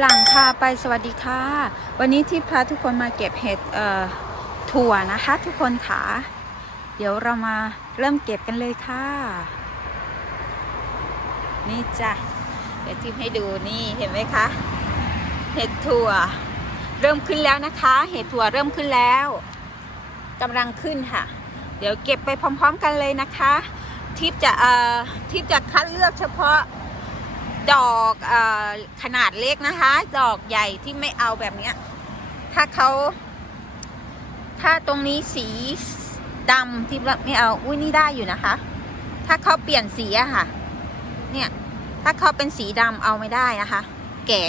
หลังคาไปสวัสดีค่ะ วันนี้ที่พาทุกคนมาเก็บเห็ดเอ่อถั่วนะคะ ทุกคนค่ะ เดี๋ยวเรามาเริ่มเก็บกันเลยค่ะ นี่จ้ะเดี๋ยวทิมให้ดูนี่เห็นไหมคะ เห็ดถั่ว เริ่มขึ้นแล้วนะคะ เห็ดถั่วเริ่มขึ้นแล้วกำลังขึ้นค่ะ เดี๋ยวเก็บไปพร้อม ๆ กันเลยนะคะ ทิปจะเอ่อทิปจะคัดเลือกเฉพาะ ดอกอขนาดเล็กนะคะ ดอกใหญ่ที่ไม่เอาแบบเนี้ย ถ้าเขาถ้าตรงนี้สีดำที่ไม่เอา อุ้ยนี่ได้อยู่นะคะ ถ้าเขาเปลี่ยนสีอะค่ะ เนี่ย ถ้าเขาเป็นสีดำเอาไม่ได้นะคะ แก่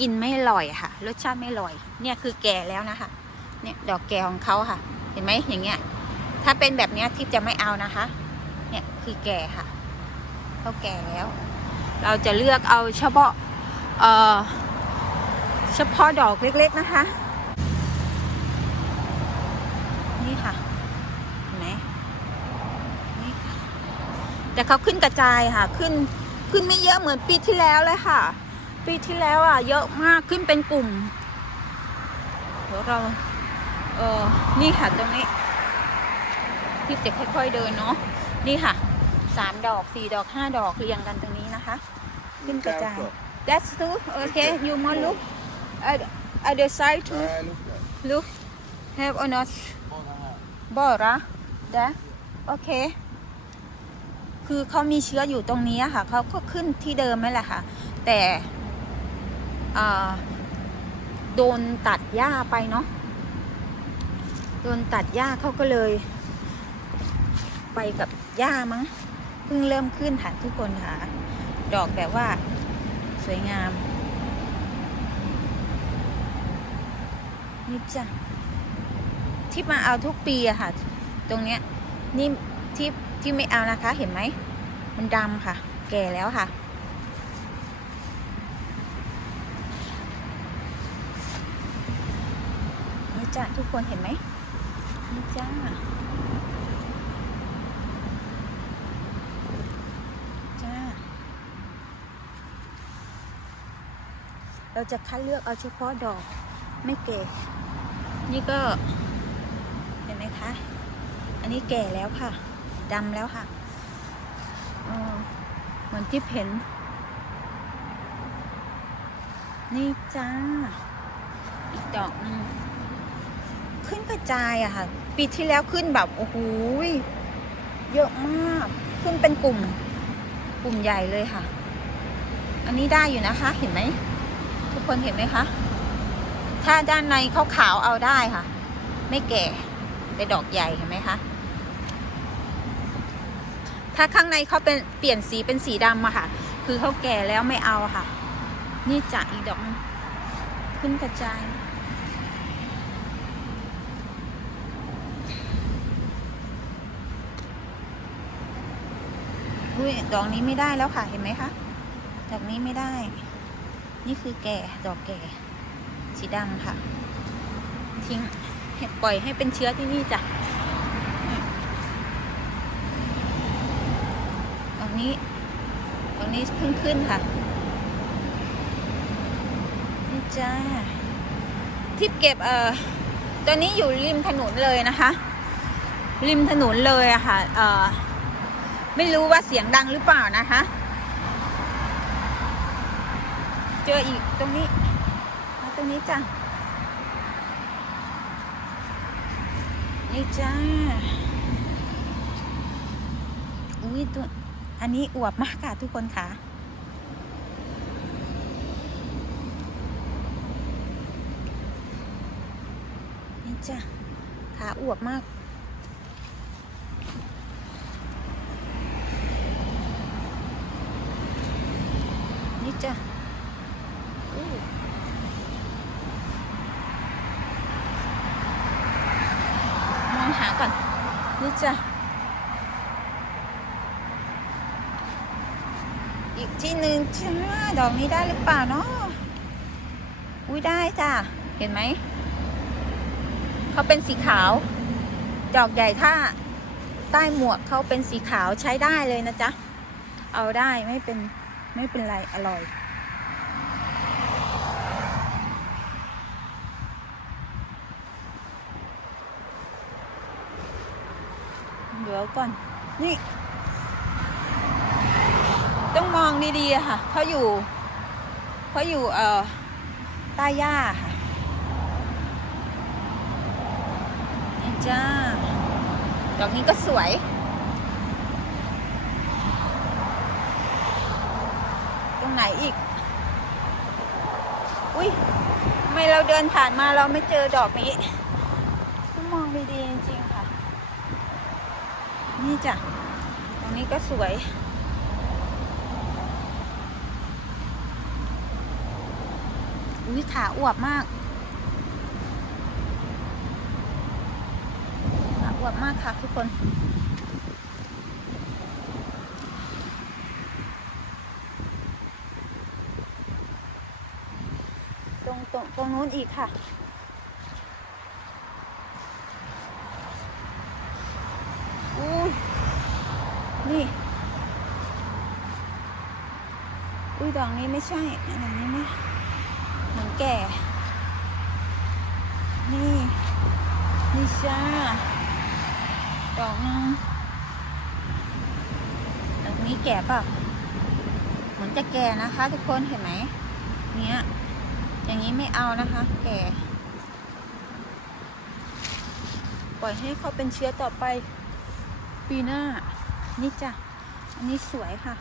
กินไม่อร่อยค่ะ รสชาติไม่อร่อย เนี่ยคือแก่แล้วนะคะ เนี่ยดอกแก่ของเขาค่ะ เห็นไหมอย่างเงี้ย ถ้าเป็นแบบเนี้ยทิพย์จะไม่เอานะคะ เนี่ยคือแก่ค่ะเขาแก่แล้ว เราจะเลือกเอาเฉพาะเอ่อเฉพาะดอกเล็กๆนะคะ นี่ค่ะเห็นไหมนี่ค่ะแต่เขาขึ้นกระจายค่ะ ขึ้นขึ้นไม่เยอะเหมือนปีที่แล้วเลยค่ะ ปีที่แล้วอะเยอะมากขึ้นเป็นกลุ่มเดี๋ยวเราเออนี่ค่ะตรงนี้ที่จะค่อยๆเดินเนาะนี่ค่ะ สามดอกสี่ดอกห้าดอกเรียงกันตรงนี้นะคะ ขึ้นกระจาย That's two okay you want look at at the side too Nej, lukta. look have or not Bara här. บ่ระเดะโอเคคือเขามีเชื้ออยู่ตรงนี้อะค่ะเขาก็ขึ้นที่เดิมนั่นแหละค่ะ แต่อ่าโดนตัดหญ้าไปเนาะโดนตัดหญ้าเขาก็เลย ไปกับหญ้ามั้งเพิ่งเริ่มขึ้นค่ะทุกคนค่ะ ดอกแบบว่าสวยงามนี่จ้ะที่มาเอาทุกปีอะค่ะ ตรงเนี้ยนี่ที่ที่ไม่เอานะคะ เห็นไหม มันดำค่ะ แก่แล้วค่ะ นี่จ้ะทุกคนเห็นไหมนี่จ้าจ้า เราจะคัดเลือกเอาเฉพาะดอกไม่แก่ นี่ก็เห็นไหมคะ อันนี้แก่แล้วค่ะดำแล้วค่ะเออเหมือนที่เห็น นี่จ้า อีกดอกนึงขึ้นกระจายอะค่ะ ปีที่แล้วขึ้นแบบโอ้โหเยอะมาก ขึ้นเป็นกลุ่ม กลุ่มใหญ่เลยค่ะ อันนี้ได้อยู่นะคะ เห็นไหม คนเห็นไหมคะ ถ้าด้านในเขาขาวเอาได้ค่ะ ไม่แก่แต่ดอกใหญ่เห็นไหมคะ ถ้าข้างในเขาเป็นเปลี่ยนสีเป็นสีดำอะค่ะ คือเขาแก่แล้วไม่เอาค่ะ นี่จะอีกดอกขึ้นกระจายอุ้ยดอกนี้ไม่ได้แล้วค่ะ เห็นไหมคะดอกนี้ไม่ได้ นี่คือแก่ดอกแก่ สีดำค่ะ ทิ้งปล่อยให้เป็นเชื้อที่นี่จ้ะตรงนี้ตรงนี้เพิ่งขึ้นค่ะนี่จ้าทิปเก็บเอ่อตัวนี้อยู่ริมถนนเลยนะคะ ริมถนนเลยอะค่ะ เอ่อ ไม่รู้ว่าเสียงดังหรือเปล่านะคะ เจออีกตรงนี้มาตรงนี้จ้ะนี่จ้าอุ้ยตัวอันนี้อวบมากค่ะทุกคนค่ะนี่จ้ะขาอวบมากนี่จ้ะ จ้าดอกนี้ได้หรือเปล่าเนาะอุ้ยได้จ้าเห็นไหมเขาเป็นสีขาว ดอกใหญ่ถ้าใต้หมวกเขาเป็นสีขาวใช้ได้เลยนะจ๊ะ เอาได้ไม่เป็นไม่เป็นไรอร่อย เดี๋ยวก่อน นี่ ต้องมองดีๆค่ะเขาอยู่เขาอยู่เอ่อใต้หญ้าค่ะนี่จ้าดอกนี้ก็สวยตรงไหนอีก อุ้ยไม่เราเดินผ่านมาเราไม่เจอดอกนี้ต้องมองดีๆจริงๆค่ะ นี่จ้ะ ตรงนี้ก็สวย อุ้ยขาอวบมากขาอวบมากค่ะทุกคน ตรงตรงตรงนู้นอีกค่ะอุ้ยนี่อุ้ยดอกนี้ไม่ใช่อันนี้ไม่ แก่ นี่ นี่จ้าดอกนึงดอกนี้แก่เปล่ะเหมือนจะแก่นะคะ ทุกคนเห็นไหมเนี้ย อย่างนี้ไม่เอานะคะ แก่ ปล่อยให้เขาเป็นเชื้อต่อไป ปีหน้า นี่จ้ะ อันนี้สวยค่ะ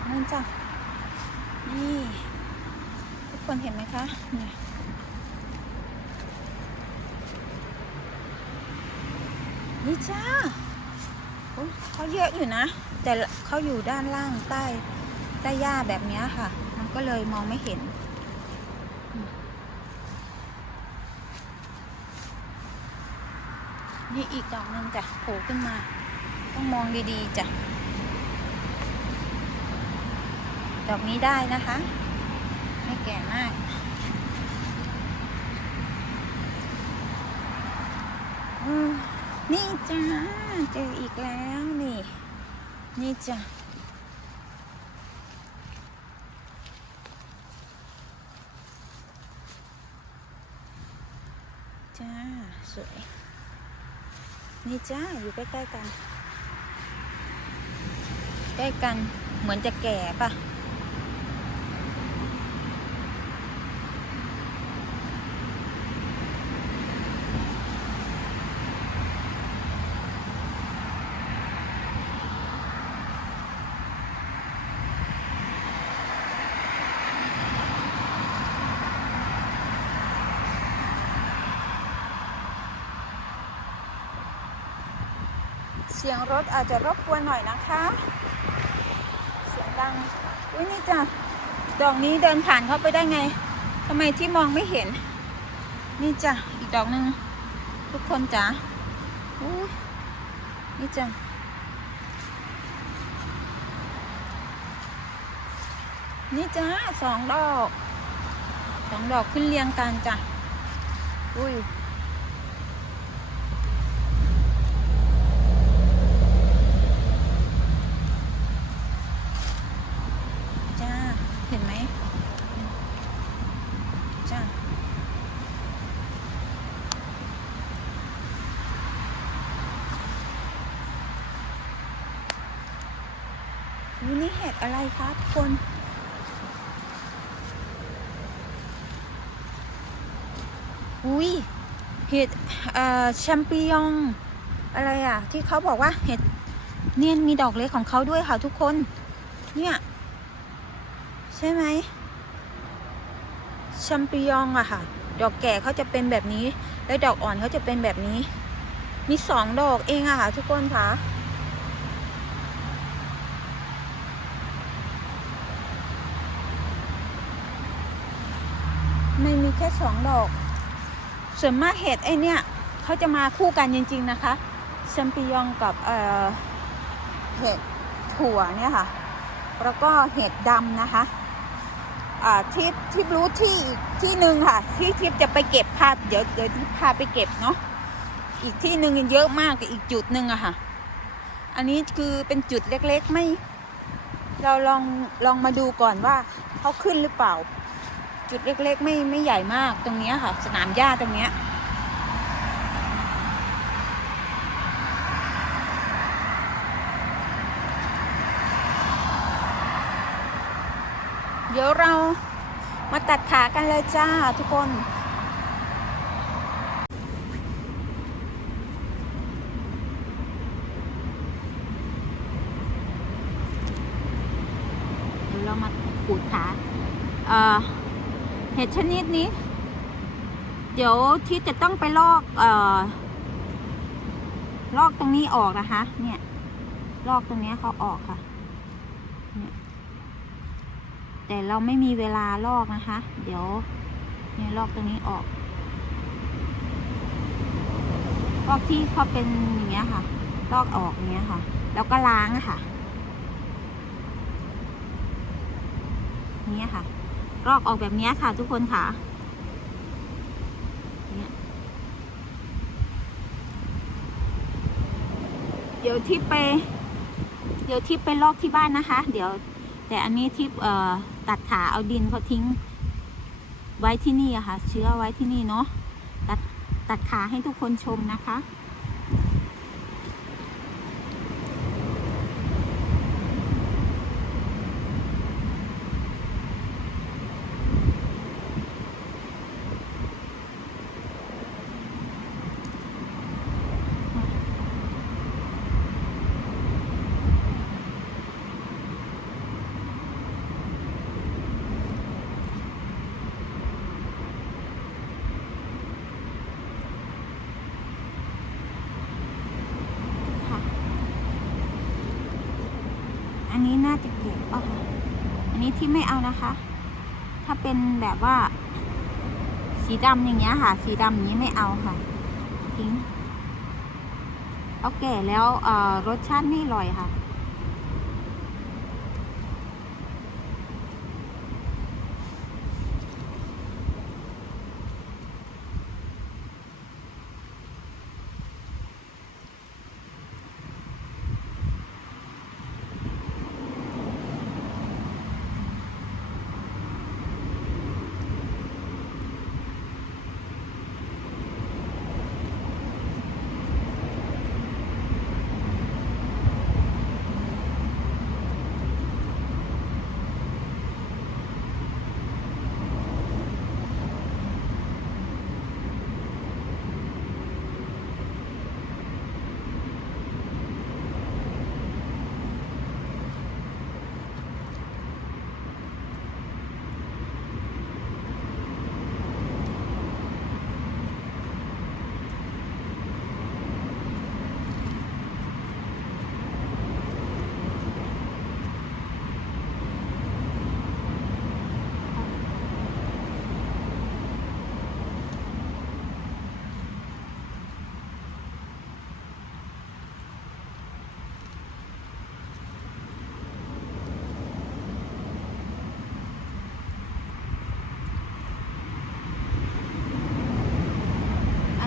อกนึงจ้ะ นี่ ทุกคนเห็นไหมคะเนี่ยนี่จ้าเขาเยอะอยู่นะ แต่เขาอยู่ด้านล่างใต้ใต้หญ้าแบบนี้ค่ะ มันก็เลยมองไม่เห็น นี่อีกดอกหนึ่งจ้ะโผล่ขึ้นมา ต้องมองดีๆจ้ะ ดอกนี้ได้นะคะ ไม่แก่มาก นี่จ้า เจออีกแล้วนี่ นี่จ้ะจ้า สวย นี่จ้า อยู่ใกล้ ๆ กัน ใกล้กันเหมือนจะแก่ปะ เสียงรถอาจจะรบกวนหน่อยนะคะ เสียงดัง อุ้ยนี่จ้ะดอกนี้เดินผ่านเข้าไปได้ไงทำไมที่มองไม่เห็น นี่จ้ะอีกดอกหนึ่งทุกคนจ้ะอุ้ยนี่จ้ะนี่จ้าสองดอกสองดอกขึ้นเรียงกันจ้ะอุ้ย จ้า เห็นไหมจ้า อะไรคะทุกคน อุ้ยเห็ดเอ่อแชมปิญองอะไรอะ ที่เขาบอกว่าเห็ดเนี่ยมีดอกเล็กของเขาด้วยค่ะทุกคน เนี่ย ใช่ไหมแชมปิญองอะค่ะ ดอกแก่เขาจะเป็นแบบนี้ แล้วดอกอ่อนเขาจะเป็นแบบนี้ มีสองดอกเองอะค่ะทุกคนค่ะ ไม่มีแค่สองดอก ส่วนมากเห็ดไอเนี่ยเขาจะมาคู่กันจริง ๆนะคะแชมปิญองกับเอ่อเห็ดถั่วเนี่ยค่ะ แล้วก็เห็ดดำนะคะอ่าทิปทิปรู้ที่อีกที่หนึ่งค่ะ ที่ทิปจะไปเก็บค่ะเดี๋ยวเดี๋ยวทิปพาไปเก็บเนาะอีกที่หนึ่งเยอะมากอีกจุดหนึ่งอะค่ะ อันนี้คือเป็นจุดเล็กๆไม่ เราลองลองมาดูก่อนว่าเขาขึ้นหรือเปล่า จุดเล็กๆ ไม่ไม่ใหญ่มากตรงนี้ค่ะ สนามหญ้าตรงนี้เดี๋ยวเรามาตัดขากันเลยจ้าทุกคน เดี๋ยวเรามาขูดขาเอ่อ ห็ดชนิดนี้ เดี๋ยวที่จะต้องไปลอกเอ่อลอกตรงนี้ออกนะคะ เนี่ย ลอกตรงเนี้ยเขาออกค่ะ เนี่ย แต่เราไม่มีเวลาลอกนะคะ เดี๋ยว เนี่ยลอกตรงนี้ออก ลอกที่เขาเป็นอย่างเงี้ยค่ะ ลอกออกอย่างเงี้ยค่ะ แล้วก็ล้างค่ะ เนี้ยค่ะ ลอกออกแบบนี้ค่ะทุกคนค่ะเดี๋ยวที่ไป เดี๋ยวทิปไปลอกที่บ้านนะคะ เดี๋ยวแต่อันนี้ทิปเอ่อตัดขาเอาดินเขาทิ้ง ไว้ที่นี่อะค่ะ เชื้อไว้ที่นี่เนาะตัดตัดขาให้ทุกคนชมนะคะ อันนี้น่าจะเก็บป่ะอันนี้ที่ไม่เอานะคะ ถ้าเป็นแบบว่า สีดำอย่างเงี้ยค่ะ สีดำอย่างนี้ไม่เอาค่ะ ทิ้งเอาแก่แล้วรสชาติไม่อร่อยค่ะ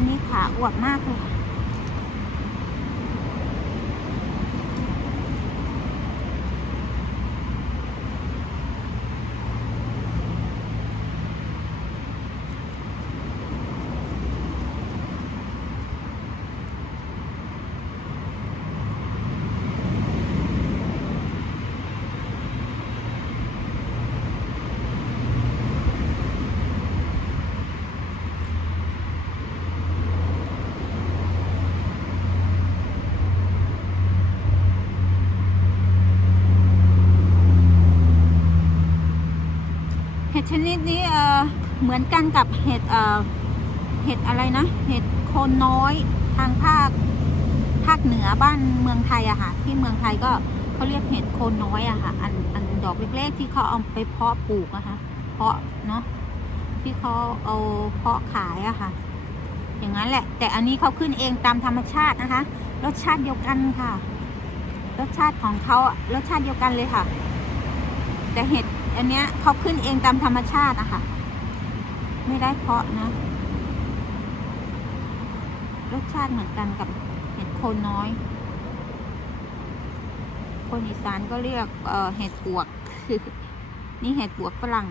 นนี้ขาอวบมากเลย ดชนิดนี้เออเหมือนกันกับเห็ดเออเห็ดอะไรนะ เห็ดโคนน้อยทางภาคภาคเหนือบ้านเมืองไทยอะค่ะ ที่เมืองไทยก็เขาเรียกเห็ดโคนน้อยอะค่ะ อันอันดอกเล็กๆที่เขาเอาไปเพาะปลูกนะคะเพาะเนาะที่เขาเอาเพาะขายอะค่ะ อย่างนั้นแหละ แต่อันนี้เขาขึ้นเองตามธรรมชาตินะคะ รสชาติเดียวกันค่ะ รสชาติของเขารสชาติเดียวกันเลยค่ะ แต่เห็ด อันเนี้ยเขาขึ้นเองตามธรรมชาติอะค่ะ ไม่ได้เพาะนะ รสชาติเหมือนกันกับเห็ดโคนน้อย คนอีสานก็เรียกเออเห็ดปวก นี่เห็ดปวกฝรั่ง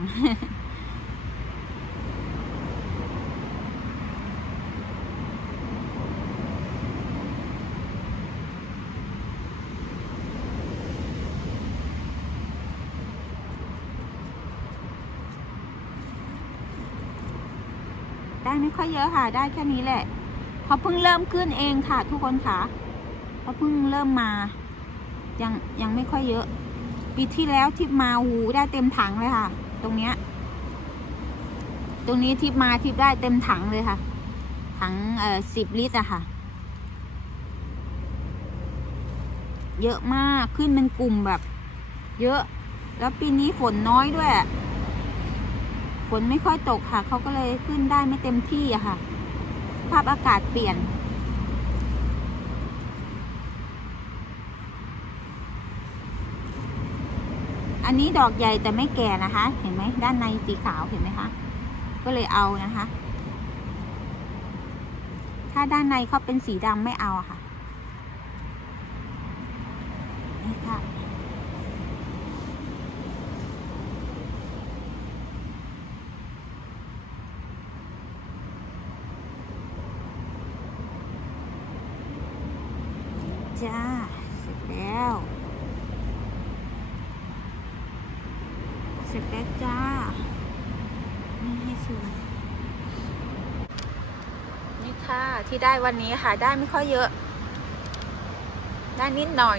ได้ไม่ค่อยเยอะค่ะ ได้แค่นี้แหละเขาเพิ่งเริ่มขึ้นเองค่ะ ทุกคนค่ะเขาเพิ่งเริ่มมา ยังยังไม่ค่อยเยอะ ปีที่แล้วทิปมาหูได้เต็มถังเลยค่ะ ตรงเนี้ย ตรงนี้ทิปมาทิปได้เต็มถังเลยค่ะ ถังเอ่อสิบลิตรอะค่ะ เยอะมากขึ้นเป็นกลุ่มแบบ เยอะ แล้วปีนี้ฝนน้อยด้วย นไม่ค่อยตกค่ะ เขาก็เลยขึ้นได้ไม่เต็มที่อะค่ะ ภาพอากาศเปลี่ยน อันนี้ดอกใหญ่แต่ไม่แก่นะคะ เห็นไหมด้านในสีขาวเห็นไหมคะ ก็เลยเอานะคะ ถ้าด้านในเขาเป็นสีดำไม่เอาค่ะนี่ค่ะ จ้า เสร็จแล้ว เสร็จแล้วจ้า นี่ให้ชิมนี่ค่ะที่ได้วันนี้ค่ะ ได้ไม่ค่อยเยอะ ได้นิดหน่อย